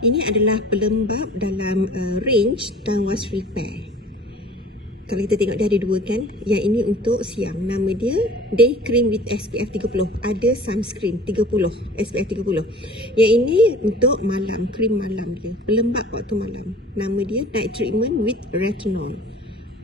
Ini adalah pelembab dalam range Time Was Repair. Kalau kita tengok dia ada dua kan. Yang ini untuk siang. Nama dia Day Cream with SPF 30. Ada sunscreen 30, SPF 30. Yang ini untuk malam, krim malam dia. Pelembab waktu malam. Nama dia Night Treatment with Retinol.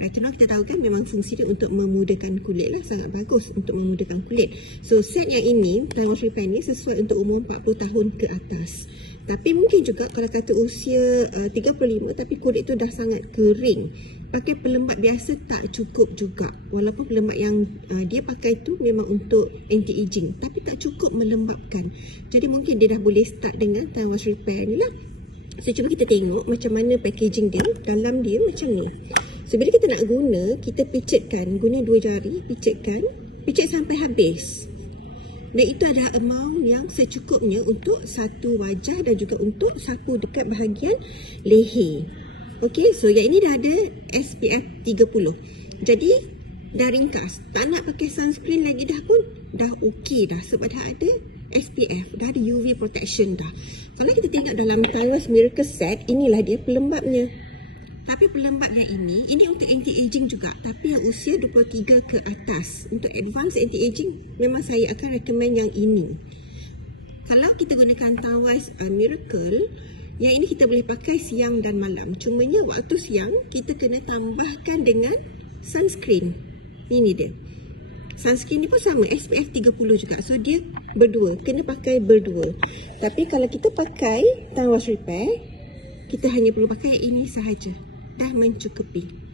Retinol kita tahu kan memang fungsi dia untuk memudahkan kulit lah. Sangat bagus untuk memudahkan kulit. So set yang ini, Time Was Repair ni sesuai untuk umur 40 tahun ke atas. Tapi mungkin juga kalau kata usia 35 tapi kulit tu dah sangat kering, pakai pelembab biasa tak cukup juga. Walaupun pelembab yang dia pakai tu memang untuk anti-aging, tapi tak cukup melembabkan. Jadi mungkin dia dah boleh start dengan Time Was Repair ni lah. So cuba kita tengok macam mana packaging dia. Dalam dia macam ni. So bila kita nak guna, kita picitkan, guna dua jari, picit sampai habis. Dan itu adalah amount yang secukupnya untuk satu wajah dan juga untuk sapu dekat bahagian leher. Okey, so yang ini dah ada SPF 30. Jadi dah ringkas. Tak nak pakai sunscreen lagi dah pun dah okey dah sebab dah ada SPF, dah ada UV protection dah. Kalau kita tengok dalam Time Was Miracle Set, inilah dia pelembabnya. Tapi pelembab yang ini untuk anti-aging juga. Tapi yang usia 23 ke atas. Untuk advance anti-aging, memang saya akan recommend yang ini. Kalau kita gunakan Time Was Miracle, yang ini kita boleh pakai siang dan malam. Cumanya waktu siang, kita kena tambahkan dengan sunscreen. Ini dia. Sunscreen ni pun sama, SPF 30 juga. So dia berdua, kena pakai berdua. Tapi kalau kita pakai Time Was Repair, kita hanya perlu pakai ini sahaja. Dah mencukupi.